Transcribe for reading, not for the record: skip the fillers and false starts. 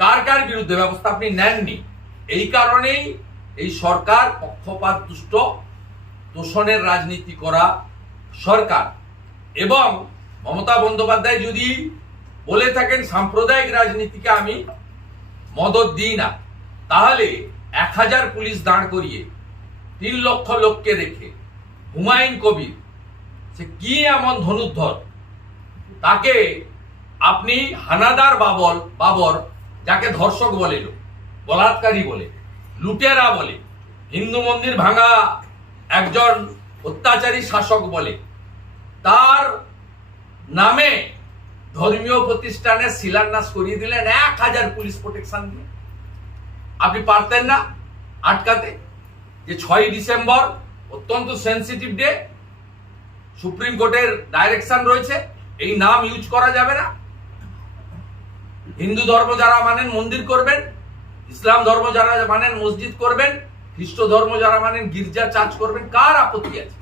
কার কার বিরুদ্ধে ব্যবস্থা আপনি নেননি। এই কারণেই এই সরকার পক্ষপাত দুষ্ট তোষণের রাজনীতি করা সরকার। এবং মমতা বন্দ্যোপাধ্যায় যদি বলে থাকেন সাম্প্রদায়িক রাজনীতিকে আমি মদত দিই না, তাহলে 1000 পুলিশ দাঁড় করিয়ে 3 লক্ষ লোককে রেখে হুমায়ুন কবির সে কি এমন ধনুর্ধর, তাকে আপনি হানাদার বাবর যাকে ধর্ষক বলে, বলাৎকারী বলে, লুটেরা বলে, হিন্দু মন্দির ভাঙা একজন অত্যাচারী শাসক বলে, তার নামে ধর্মীয় প্রতিষ্ঠানের শিলান্যাস করিয়ে দিলেন 1000 পুলিশ প্রোটেকশন দিয়ে। আপনি পারতেন না আটকাতে? যে 6ই ডিসেম্বর অত্যন্ত সেন্সিটিভ ডে, সুপ্রিম কোর্টের ডাইরেকশন রয়েছে, এই নাম ইউজ করা যাবে না। হিন্দু ধর্ম যারা মানেন মন্দির করবেন, ইসলাম ধর্ম যারা মানেন মসজিদ করবেন, খ্রিস্ট ধর্ম যারা মানেন গির্জা চার্চ করবেন, কার আপত্তি আছে?